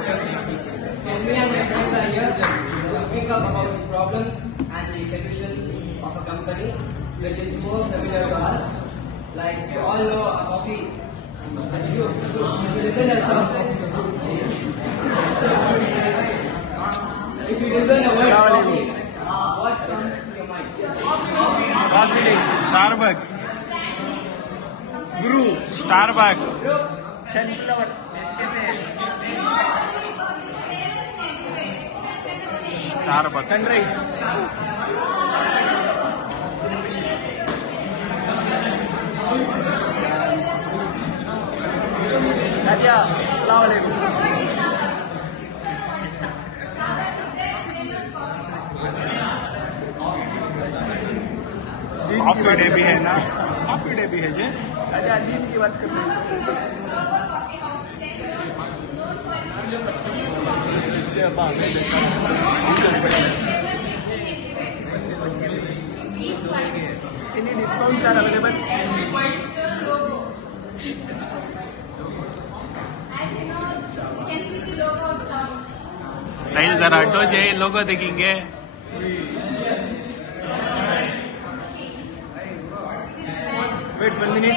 me and my friends are here to speak up about the problems and the solutions of a company which is more familiar to us. Like we all know a coffee. If you listen to if you listen to word coffee, what comes to your mind? Coffee, Starbucks. Brew, Starbucks. Starbucks. Sunrise. Nadia, assalamualaikum. Coffee day भी है ना, coffee day भी है जे। अच्छा दिन की बात करते हैं। Any discounts are available? साहिल जरा हटो जे, लोगो देखेंगे। Wait 1 minute.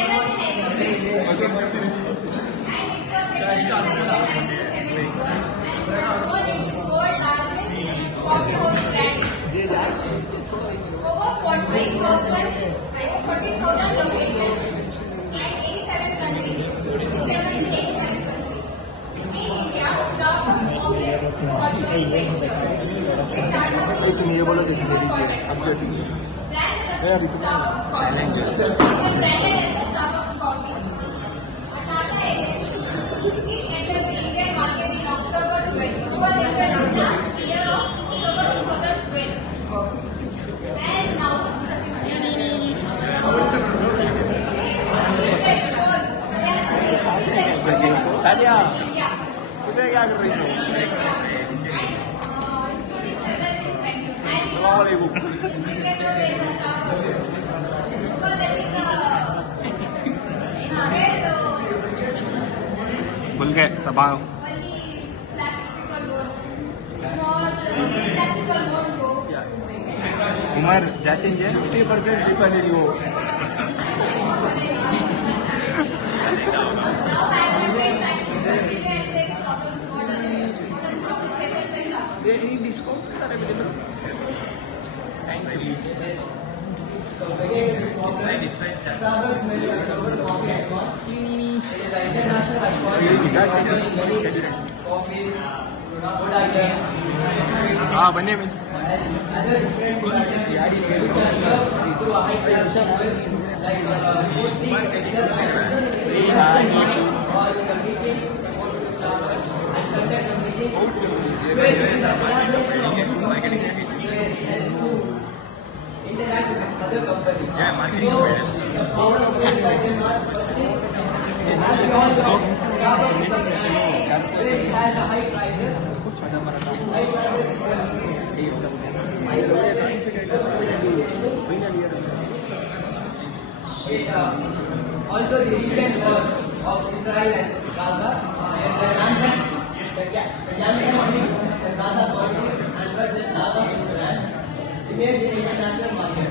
लेकिन ये बोलो जैसे मेरी से अपडेट सादिया तुझे क्या कर रही हो? भूल गए सबा उमर जाते हैं 50% रिफंड हो any discounts are available? Thank you. So again, Starbucks menu available coffee icon. It is an international icon. Coffees, food items, बने miss other different food items which are served to a high class level like mostly or some meetings and content of meetings. Where it is a collaboration of two companies where it helps to interact with other companies. So the power of these items are firstly, as we all know, Starbucks is a brand where it has high prices. Also the recent war of Israel and Gaza is the campaign the Gaza conflict and what this Starbucks brand image in international market.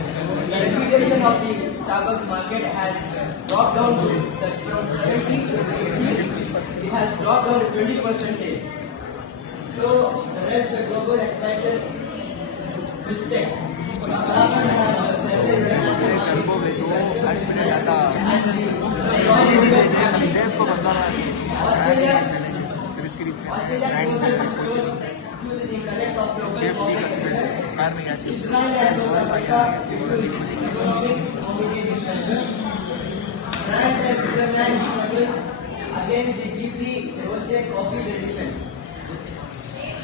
The reputation of the Starbucks market has dropped down to from 70 to 50. It has dropped down to 20%. So the rest the global expansion mistakes. Starbucks has several international Australia France and Switzerland struggles against the deeply roasted coffee decision.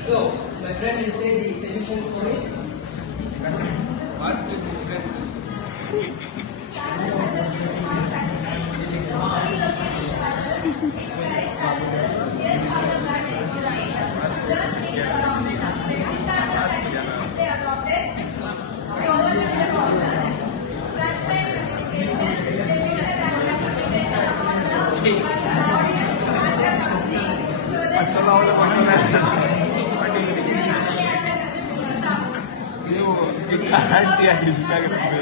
So, my friend will say the solutions for it. What will this friend? ನಾವು ನೀವು ಕಾಂತಿಯಾಗಿ ಆಗಿರುತ್ತೆ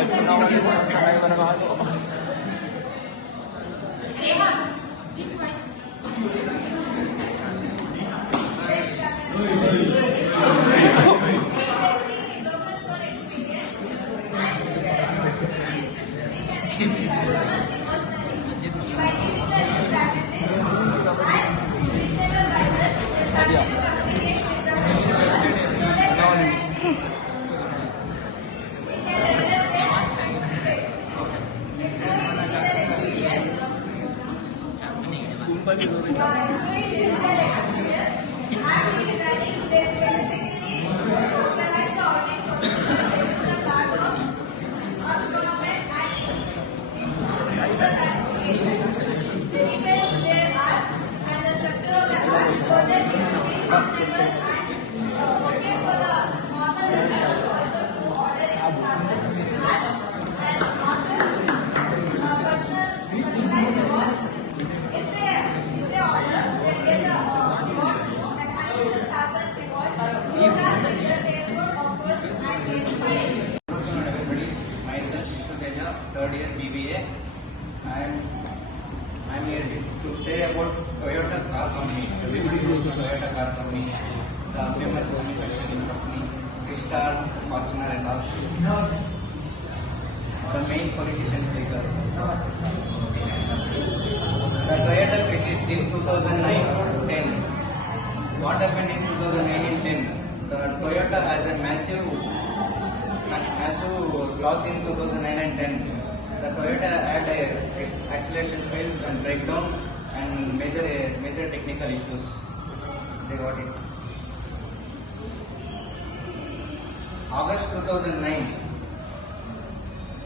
ಅದು ನಾವು ಚೆನ್ನಾಗಿ ಬರಬಹುದು. Third year BBA, and I'm here to say about Toyota car company. Everybody knows the Toyota car company, the famous manufacturing company, Star, Fortuner and all. The main politicians figures. The Toyota crisis in 2009-10. What happened in 2009 and 10? The Toyota has a massive loss in 2009 and 10. The Toyota had a acceleration fails and breakdown and major technical issues. They got it. August 2009,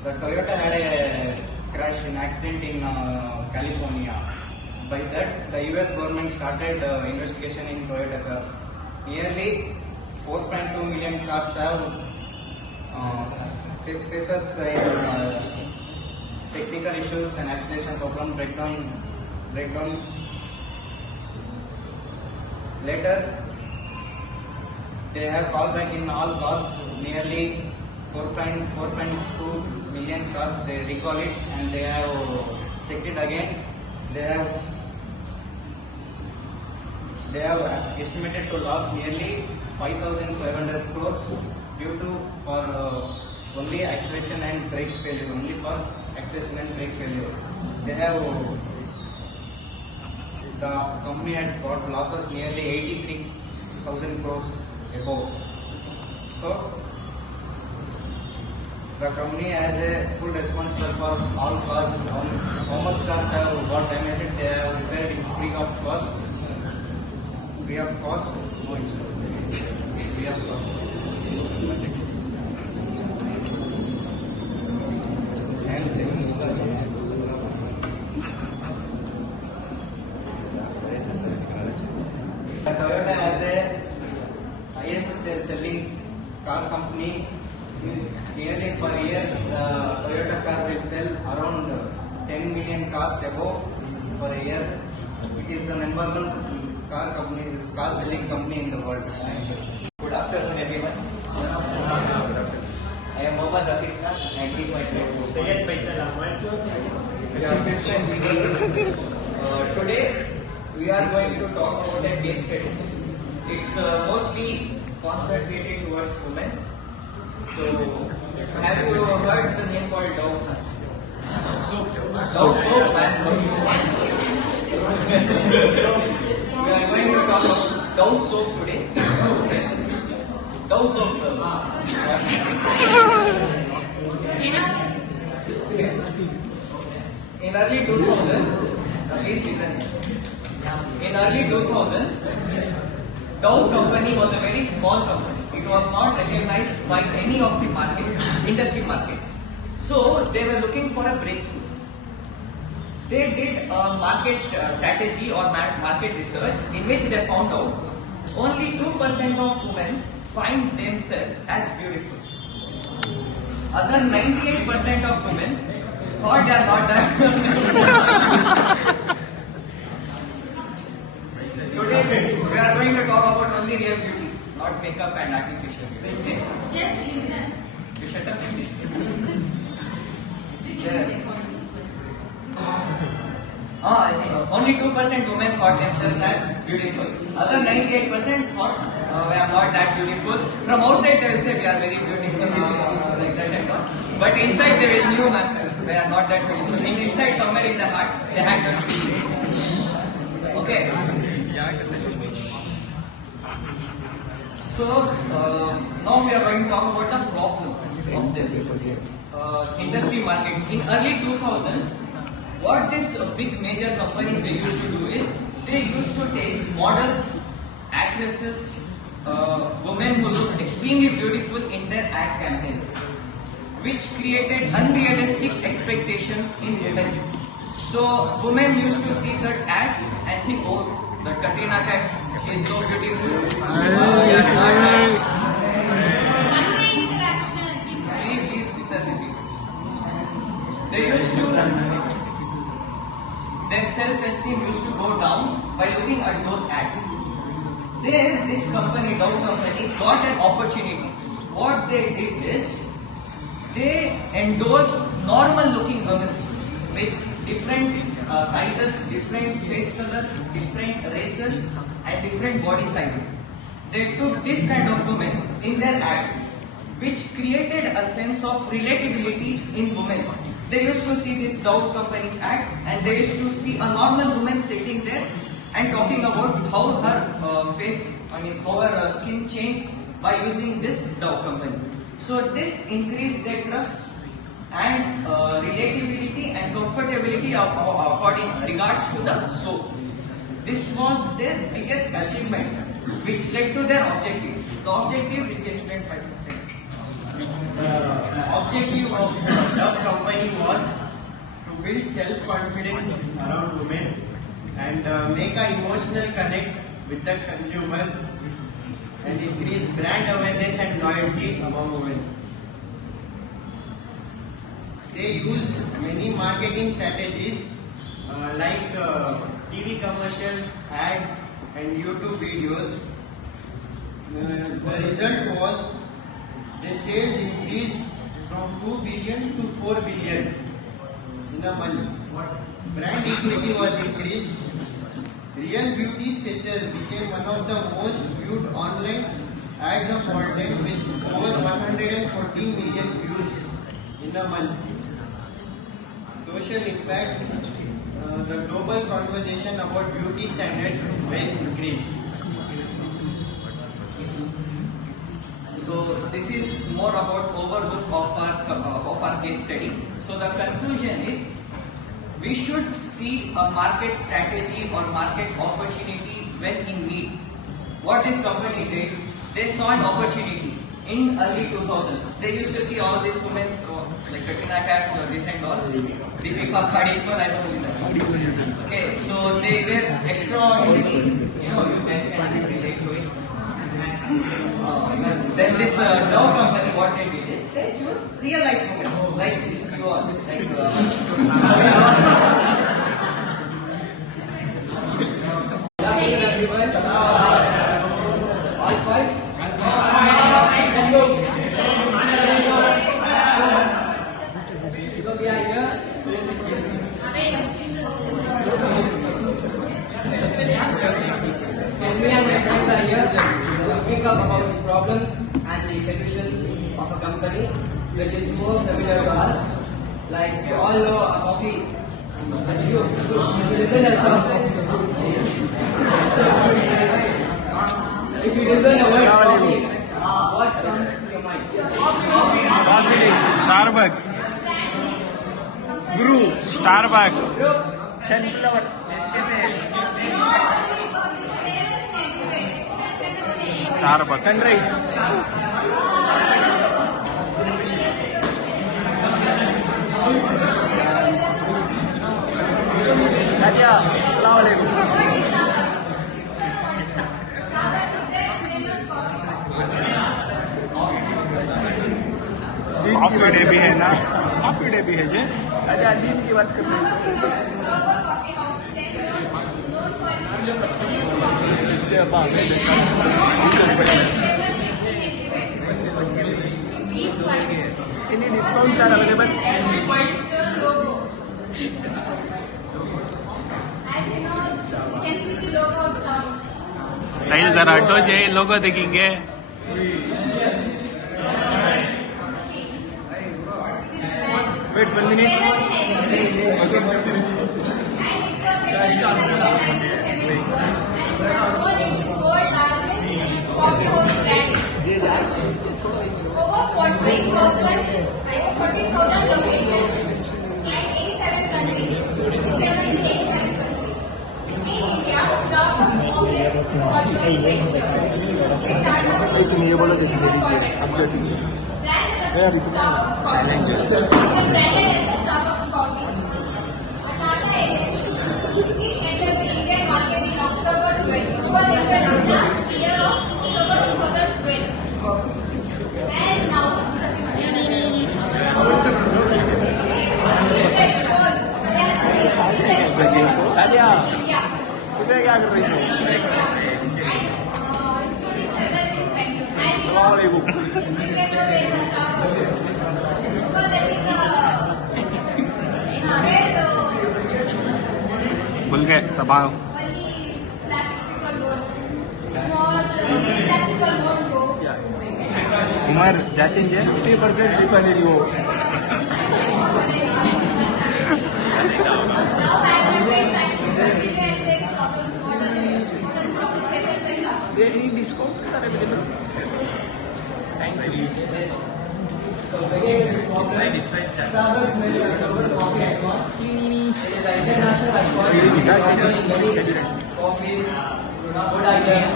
the Toyota had a crash in accident in California. By that, the US government started investigation in Toyota cars. Nearly 4.2 million cars have faces technical issues and acceleration problem breakdown. Later, they have called back in all cars, nearly 4.2 million cars. They recall it and they have checked it again. They have estimated to lose nearly 5,500 crores due to for only acceleration and brake failure, only for acceleration and brake failures. They have, the company had got losses nearly 83,000 crores above. So, the company has a full responsible for all cars. How much cars have got damaged, they have repaired it free of cost. Free of cost, no insurance. Free of cost. Toyota has a highest selling car company. Nearly per year, the Toyota car will sell around 10 million cars above per year. It is the number one car selling company in the world. Good afternoon, everyone. I am Mohammad Rafisna and he is my friend. Today we are going to talk about a case study. It's mostly concentrated towards women. So, have you heard the name called Dove Soap? Dove Soap. We are going to talk about Dove Soap today. Dove Soap. In early 2000s, please listen. In early 2000s, Dow company was a very small company. It was not recognized by any of the markets, industry markets. So they were looking for a breakthrough. They did a market strategy or market research in which they found out only 2% of women find themselves as beautiful. Other 98% of women thought they are not that. We are going to talk about only real beauty, not makeup and artificial beauty. Okay? Just listen. You shut up and listen. Only 2% women thought themselves as beautiful. Other 98% thought we are not that beautiful. From outside they will say we are very beautiful, like that and all. But inside they will knew we are not that beautiful. Inside somewhere in the heart they had that beauty. Okay. So now we are going to talk about the problem of this industry markets. In early 2000s, what these big major companies they used to do is they used to take models, actresses, women who look extremely beautiful in their ad campaigns, which created unrealistic expectations in women. So women used to see the ads and think, oh, the Katrina Kaif, she is so beautiful. Please listen to me. They used to, their self-esteem used to go down by looking at those ads. Then this company, Dow company, got an opportunity. What they did is, they endorsed normal-looking women with different sizes, different face colors, different races, and different body sizes. They took this kind of women in their ads, which created a sense of relatability in women. They used to see this Dow company's ad, and they used to see a normal woman sitting there and talking about how her how her skin changed by using this Dow company. So this increased their trust and relatability and comfortability according regards to the soap. This was their biggest achievement, which led to their objective. The objective will be explained by my friend. The objective of the Dove company was to build self-confidence around women and make an emotional connect with the consumers and increase brand awareness and loyalty among women. They used many marketing strategies like TV commercials, ads, and YouTube videos. The result was the sales increased from 2 billion to 4 billion in a month. Brand equity was increased. Real beauty sketches became one of the most viewed online ads of all time with over 114 million views in a month. Social impact, the global conversation about beauty standards went increased. So this is more about overview of our case study. So the conclusion is, we should see a market strategy or market opportunity when in need. What this company did, they saw an opportunity in early 2000s. They used to see all these women, like Katrina Kaif, this and all. Deepika Padikar, I don't know. Okay, so they were extraordinary. You guys can relate to it. Then this Dow company, what they did is they chose real life women, like this you all. Good everyone. All five. So we are here. And me and my friends are here to speak up about the problems and the solutions of a company which is more familiar to us. Like we all know a coffee. If you listen to if you listen to the word coffee, what comes to your mind? Coffee, Starbucks, Brew, Starbucks, Starbucks, Sunrise. Coffee day भी है ना, coffee day भी है जे। अरे अजीब की बात करते हैं। से अब any discounts are available? साहिल जरा हटो जे लोगो देखेंगे वेट 1 minute ये बोलो जैसे मेरी से अपडेट सालिया क्या कर रही हो बोल गए सभा उमर जाते हैं 50% रिफाइनरी हो any discounts are available? Thank you. So again, Starbucks made a global coffee icon. It is an international icon offering many coffees, food items,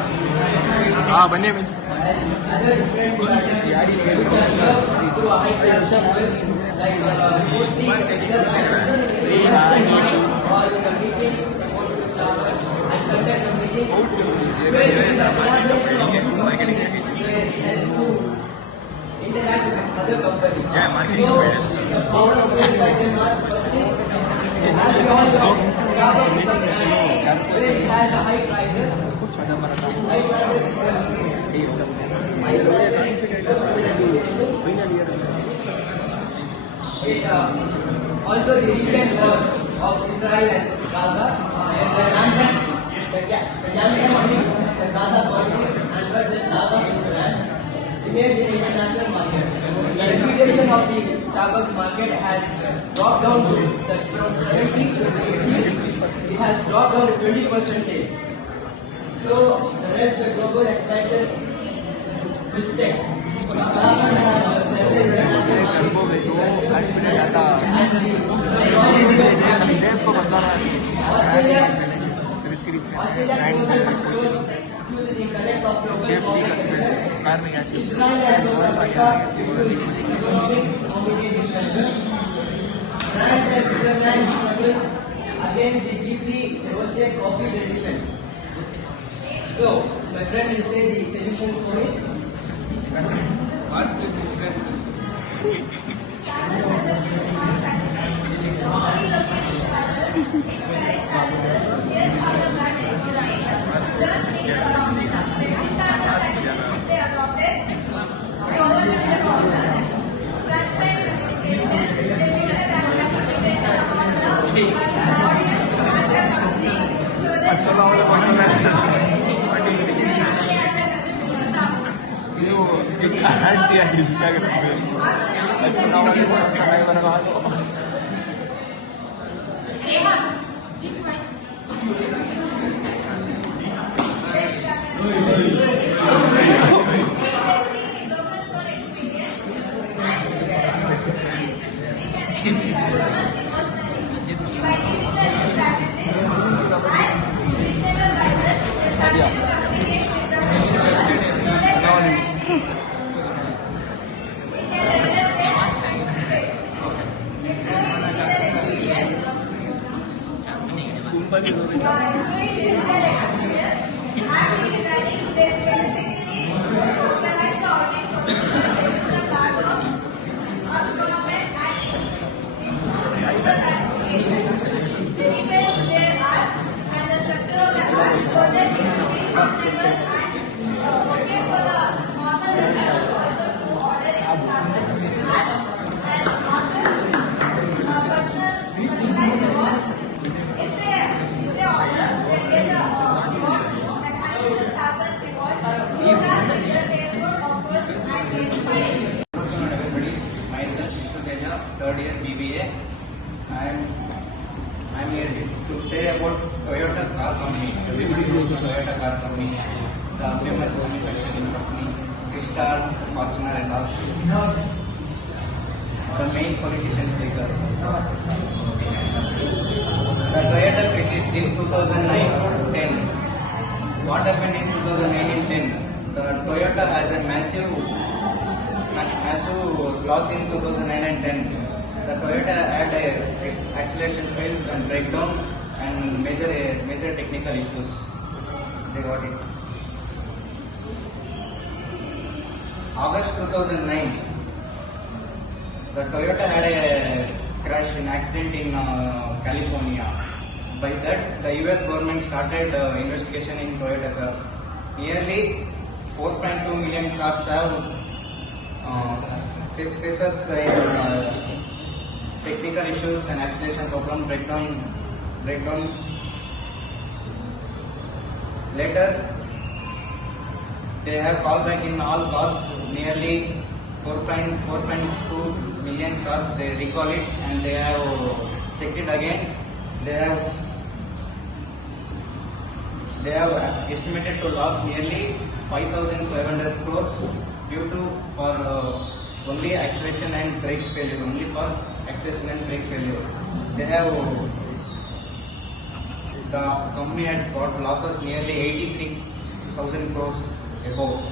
बने and other different food items which are served to a high class level like mostly business or some meetings to Starbucks and conduct a meeting where it is a collaboration of two companies where it helps to interact with other companies. So the power of food items are firstly, as we all know, Starbucks is a brand where it has high prices. High prices. Also the recent war of Israel and Gaza is the rampant the Gaza conflict and where the Starbucks brand image in international market. The reputation of the Starbucks market has dropped down to from 70 to 50. It has dropped down to 20%. So the rest of the global expansion mistakes. Starbucks has several international markets. Australia close to the connect of global competition. Israel and South Africa to the economic competition. France and Switzerland struggles against the deeply roasted coffee tradition. So, my friend will say the solutions for it. What is this friend? The Everybody, myself Shishuteja, third year BBA. I'm here to say about Toyota car company. Everybody knows the Toyota car company, the famous manufacturing company, Star, Fortuner and all. The main politicians vehicles. The Toyota crisis in 2009-10. What happened in 2009-10? The Toyota has a massive loss in 2009 and 10. The Toyota had a acceleration fails and breakdown and major technical issues. They got it. August 2009, the Toyota had a crash in accident in California. By that, the US government started investigation in Toyota cars. Nearly 4.2 million cars have faces technical issues and acceleration problem breakdown. Later, they have called back in all cars, nearly 4.2 million cars. They recall it and they have checked it again. They have estimated to lose nearly 5,500 crores due to only acceleration and brake failure. Only for acceleration and brake failures. They have the company had got losses nearly 83,000 crores above.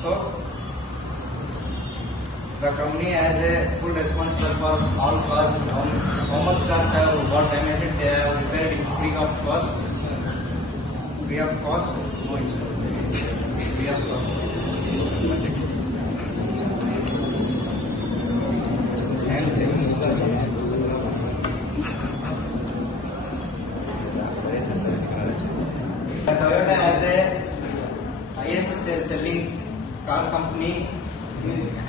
So the company has a full responsible for all cars. How much cars have got damaged? They have repaired it free of cost. Free of cost? No insurance. Free of cost. And Toyota has a highest selling car company.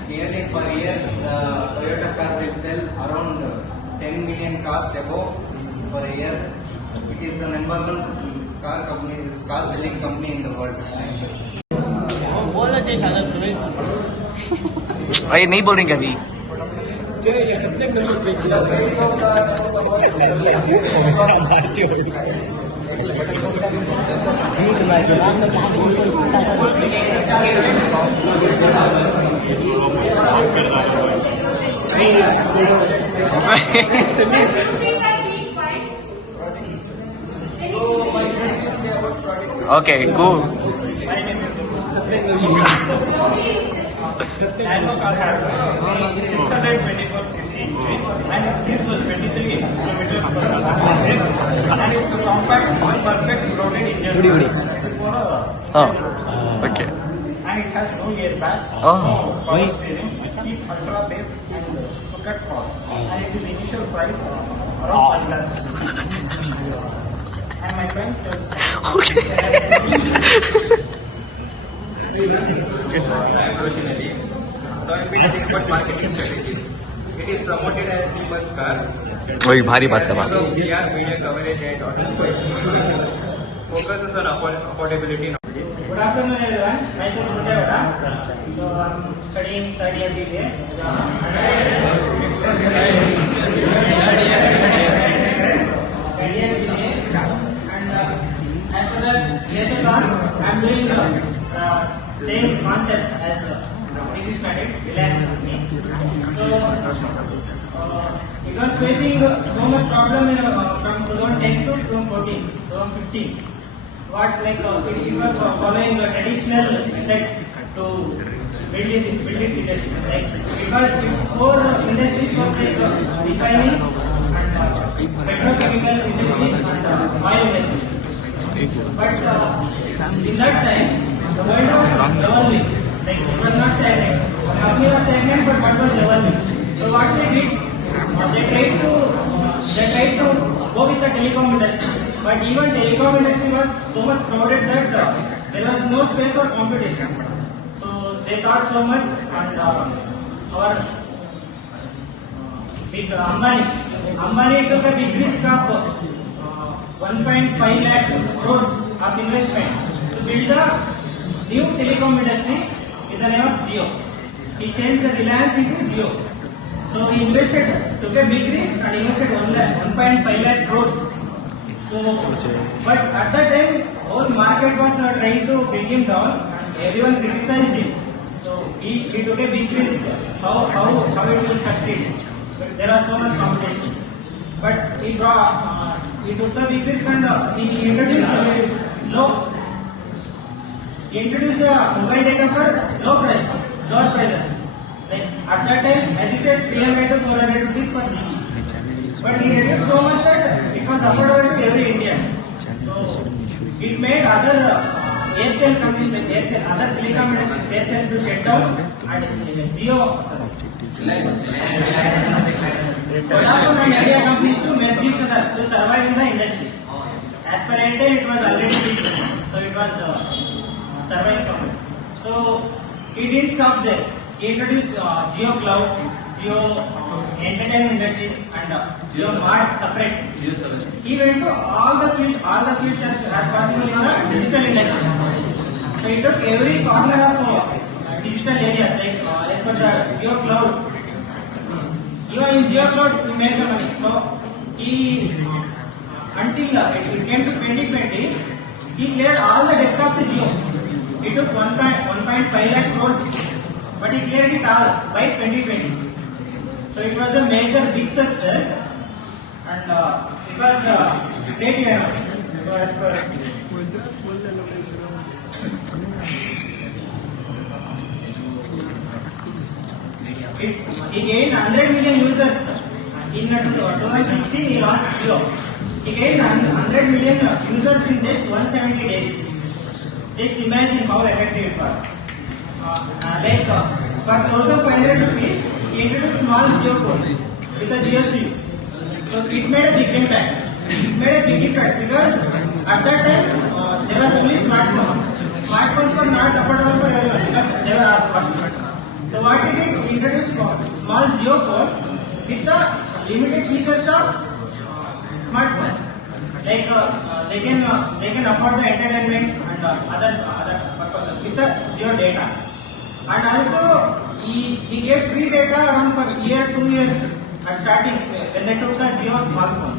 Nearly per year, the Toyota car will sell around 10 million cars above per year. It is the number one car selling company in the world. भाई नहीं बोल रही कभी okay go Nano car has 624 cc engine and it gives 23 kilometers per hour and it's a compact perfect loaded engine for okay and it has no airbags, Oh. no power steering, keep ultra bass and cut cost and it is initial price around 1 lakh. And my friend tells Professionally. So it is what marketing strategies. It is promoted as people's car. वही भारी बात कर रहा So PR media coverage and focuses on affordability. Good afternoon everyone, myself Rudevara. So I'm studying third year BBA. And as for the A-Thon, I'm doing the same concept as English Medic, Reliance company. So it was facing so much problem from 2010 to 2014, 2015. What like it was following the traditional methods to build this industry. Like because its core industries was like refining and petrochemical industries and oil industries. But in that time, the world was evolving. Like it was not stagnant. The company was stagnant, but what was evolving. So what they did, they tried to go with the telecom industry. But even telecom industry was so much crowded that no space for competition. So they thought so much, and our big Ambani took a big risk of 1.5 lakh crores of investment to build a new telecom industry in the name of Jio. He changed the Reliance into Jio. So he invested, took a big risk and invested 1.5 lakh crores. So, but at that time, whole market was trying to bring him down, and everyone criticized him. So he took a big risk. How it will succeed? But there are so much competition. But he took the big risk, and he introduced the mobile data for lower prices. Like at that time, as he said, 300 to 400 rupees per GB. But he reduced so much that it was affordable to every Indian. So it made other Aircel companies like Aircel, other telecom industries, Aircel to shut down, and Jio, Vodafone and Idea companies to merge each other to survive in the industry. As per Airtel, it was already big, so it was surviving somewhere. So he didn't stop there. He introduced Jio Clouds, Jio Entertainment Industries, and Jio Mart separate. He went to all the fields as possible in the digital industry. So he took every corner of digital areas, like as per the Jio Cloud. Even in Jio Cloud, he made the money. So he, until it came to 2020, he cleared all the debt of the Jio. He took 1.5 lakh crores. But he cleared it all by 2020. So it was a major big success, and it was great year. So as per he gained 100 million users. In 2016, he launched Jio. He gained 100 million users in just 170 days. Just imagine how effective it was. Like for 1,500 rupees, he introduced small Jio phone with a Jio SIM. So it made a big impact. Because at that time there was only smartphones. Smartphones were not affordable for everyone because they were costly. So what he did, he introduced small Jio phone with the limited features of smartphone. Like they can afford the entertainment and other purposes with the Jio data. And also, he gave free data around for year, 2 years at starting when they took the Jio smartphone.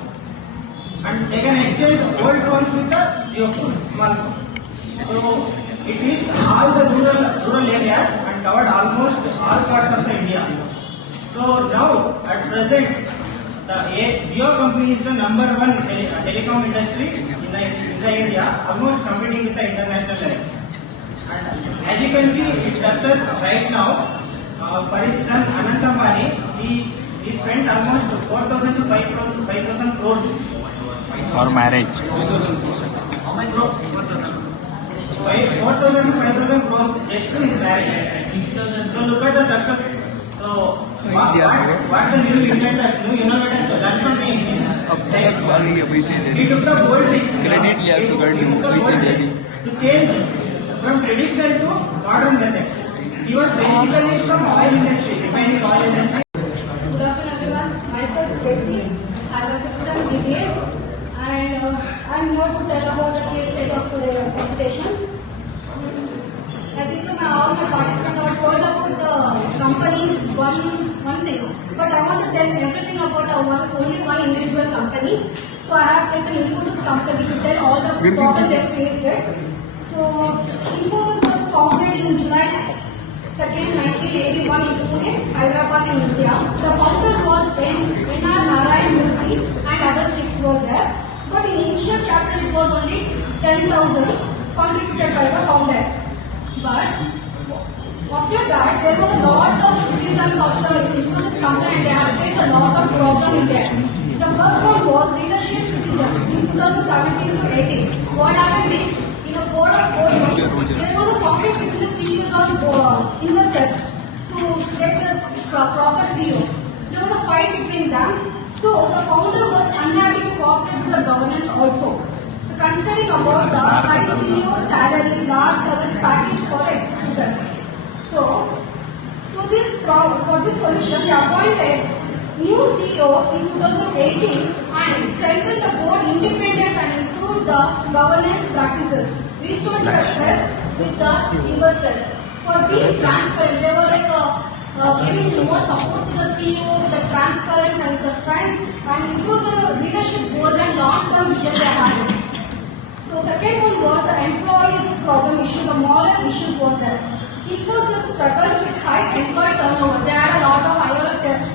And they can exchange old phones with the Jio phone, smartphone. So it reached all the rural areas and covered almost all parts of the India. So now, at present, the Jio company is the number one telecom industry in the India, almost competing with the international level. And as you can see, its success right now, for his son Anant Ambani, he spent almost 4,000 to 5,000 crores For marriage. 4,000 to 5,000 crores just to his marriage. 6,000. So look at the success. So what the new innovators done for me is he took the bold risk to change from traditional to modern method. He was basically from oil industry, refining oil industry. Good afternoon everyone. Myself Tracy, as a fifth sem BBA, and I'm here to tell about the case state of the competition. I think so all my participants have told about the companies one thing, but I want to tell everything about only one individual company. So I have taken Infosys company to tell all the problems they faced it. So Infosys was founded in July 2nd, 1981 in Pune, Hyderabad in India. The founder was N.R. Narayan Murthy and other 6 were there. But in initial capital it was only 10,000 contributed by the founder. But after that there was a lot of citizens of the Infosys company and they had faced a lot of problems in there. The first one was leadership citizens in 2017 to 18. What happened is in a board of there was a conflict between the CEOs of investors to get the proper CEO. There was a fight between them. So the founder was unhappy to cooperate with the governance also. considering about the high CEO salaries, large service package for executives. So, for this solution, we appointed new CEO in 2018 and strengthened the board independence and improved the governance practices. Restored the trust with the investors. For being transparent, they were like giving more support to the CEO with the transparency and the strength and improved the leadership goals and long-term vision they had. So second one was the employees problem issue, the moral issues were there. Infosys struggled with high employee turnover. They had a lot of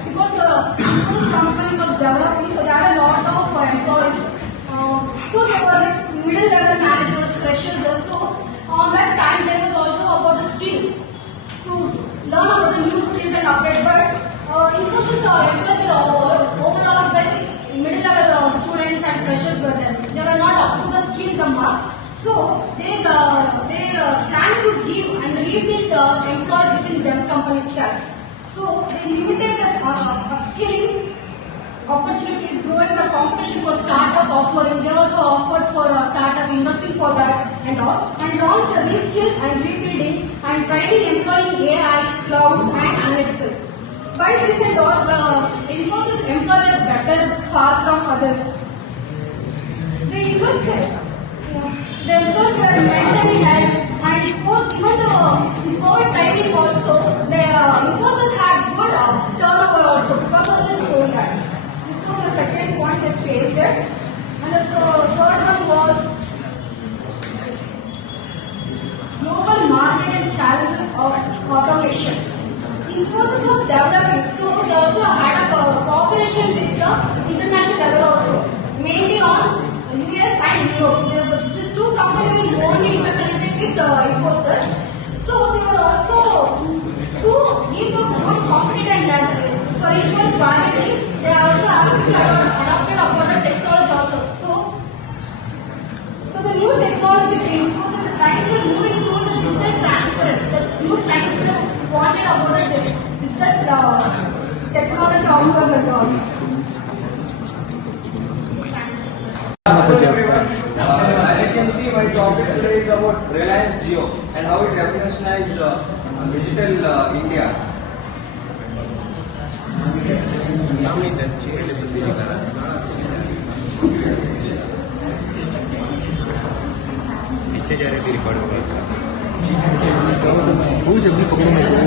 because the Infosys company was developing, so they had a lot of employees. So they were like middle level managers, freshers. So on that time there was also about the skill to learn about the new skills and update. But Infosys employees were overall very middle level students and freshers were there. They were not up to the skill the mark. So they plan to give and rebuild the employees within the company itself. So they limited the upskilling opportunities, growing the competition for startup offering. They also offered for a startup investing for that and all, and launched the reskill and rebuilding and training employee in AI, clouds and analytics. By this and all, the Infosys employees are better far from others. They invested. The employees were mentally health and post even the COVID timing also, the Infosys had good turnover also because of this whole time. This was the second point they faced it. And the third one was global market and challenges of automation. Infosys was developing, so they also had a cooperation with the international level also, mainly on US and Europe. These two companies were only interconnected with Infosys. So they were also to give a good competitive and for equal quality. They also have to be adopted about the technology also. So the new technology, the Infosys, the clients were moving towards the digital transparency. The new clients were wanted about the digital technology offers and all. As you can see, my topic today is about Reliance Jio and how it revolutionized digital India. नीचे जा रहे थे record होगा इसका वो जल्दी पकड़ो मेरे को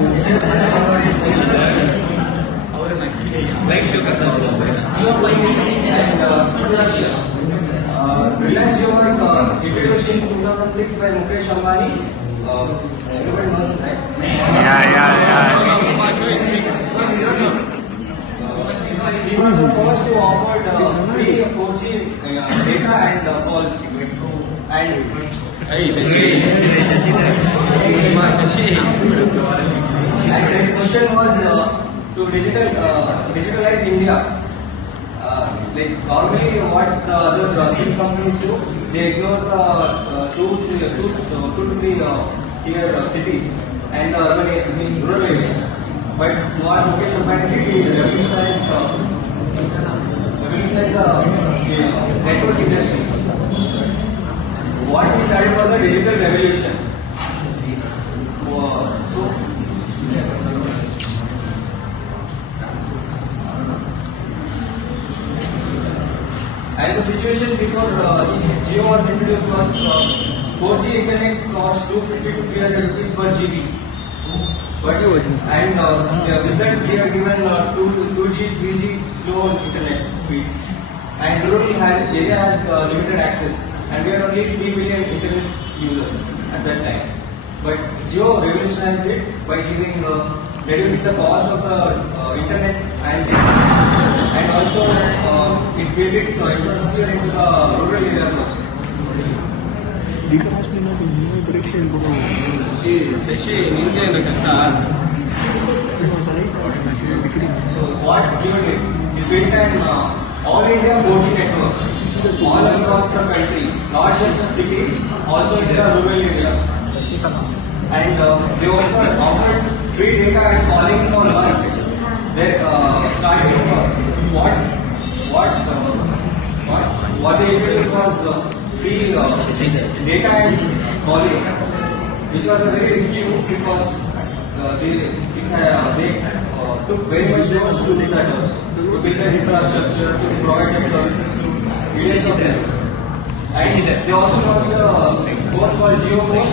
Reliance Jio was introduced in 2006 by Mukesh Ambani. Everybody knows it, right? He was the first to offer free 4G data and calls. And his mission was to digitalize India. Like normally what the other SIM companies do, they ignore the 2 to 3 tier cities and rural areas. But what Mukesh Ambani did, he revolutionized the network industry. What he started was a digital revolution. And the situation before Jio was introduced was 4G internet cost 250 to 300 rupees per GB. But and with that we are given 2G, 3G slow internet speed. And rural area has limited access. And we had only 3 million internet users at that time. But Jio revolutionized it by reducing the cost of the internet and also it built its infrastructure into the rural areas also. So what Jio did, it built an all India 4G network all across the country, not just in cities, also in the rural areas. And they also offered free data and calling for months. They started what they introduced was free data and calling, which was a very risky move because they took very much loans to do that also, to build the infrastructure, to provide the services to millions of users. And they also launched a phone called Jio phone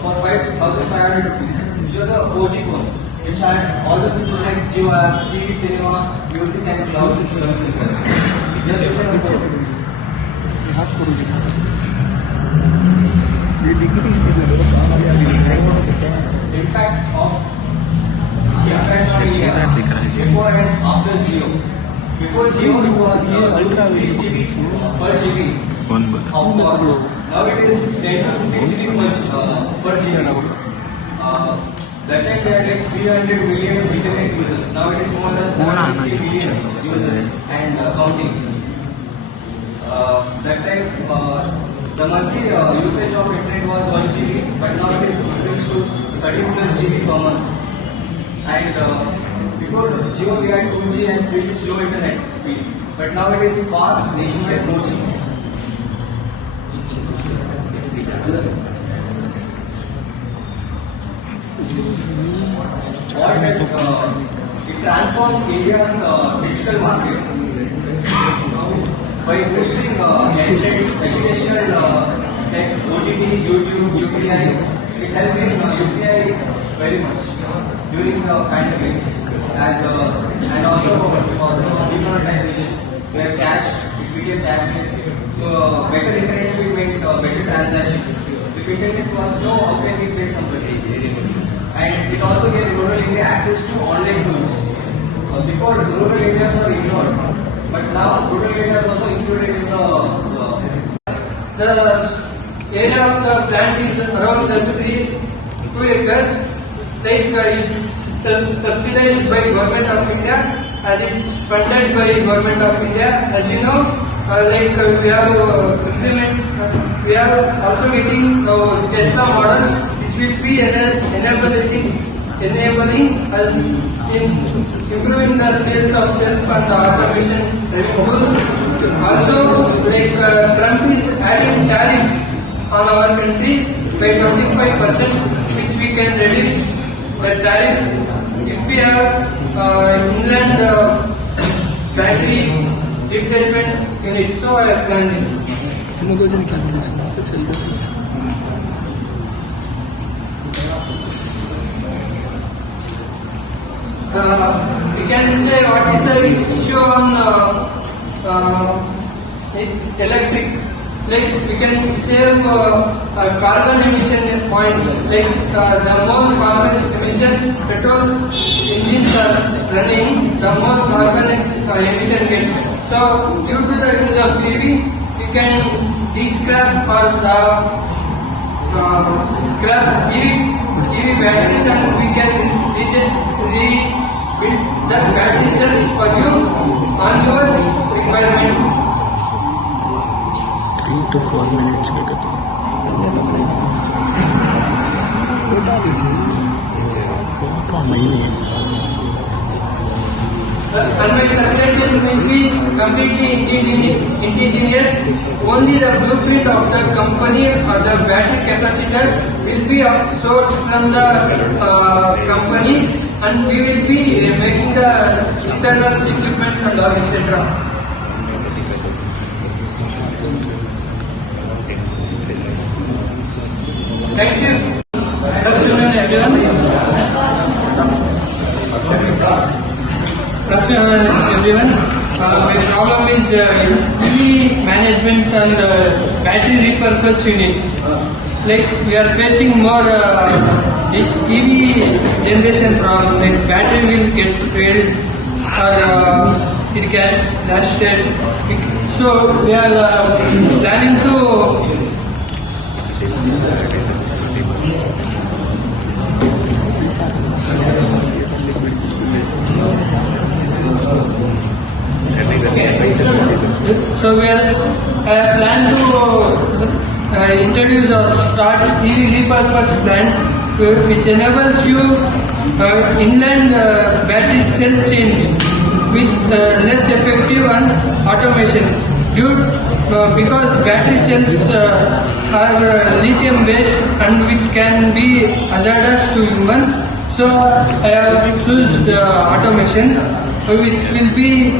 for 5,500 rupees, which was a 4G phone, which had all the features like Jio apps, TV, cinema, music and cloud services. Just open a phone. Impact of before and after Jio. Before Jio, it was 3 GB per GB. Of course, now it is 10 to 15 GB per GB. That time we had like 300 million internet users. Now it is more than 750 million users and counting. That time the monthly usage of internet was 1 GB, but now it is increased to 30 plus GB per month. And before Jio we had 2G and 3G slow internet speed, but now it is fast nationwide 4G. It transformed India's digital market by boosting educational tech, OTT, YouTube, UPI. It helped in UPI very much during the pandemic, and also for demonetization, where it became cashless. So better internet speed meant better transactions. If internet was slow, how can we pay somebody? And it also gave rural India access to online tools. Before, rural areas were ignored, but now rural areas also included in the area of the plant is around 2 acres. Like it's subsidized by Government of India, as it's funded by Government of India. As you know, we are also getting Tesla models, which will be enabling us in improving the sales of self and automation revenues. Also, Trump is adding tariff on our country by 25%, which we can reduce the tariff if we have inland battery replacement unit. So I have planned this. We can say what is the issue on electric. Like we can save carbon emission points. Like the more carbon emissions petrol engines are running, the more carbon emission gets. So due to the use of EV, we can de-scrap or scrap EV batteries, and we can rebuild the battery cells for you on your requirement. 3 to 4 minutes And my circulation will be completely indigenous. Only the blueprint of the company or the battery capacitor will be sourced from the company, and we will be making the internal equipments and all, etc. Thank you. Good afternoon, everyone. My problem is EV management and battery repurpose unit. Like we are facing more EV generation problem. Like battery will get failed or it get lasted. So we are planning to. So we are plan to introduce or start EV repurpose plant, which enables you inland battery cell change with less effective and automation. because battery cells are lithium based and which can be hazardous to human. So I have choose the automation which will be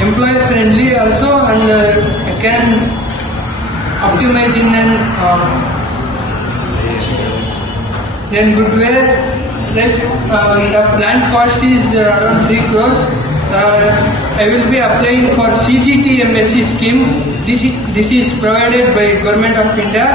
employee friendly also and can optimize in an good way. Like the plant cost is around 3 crores. I will be applying for CGT MSc scheme. This is provided by Government of India.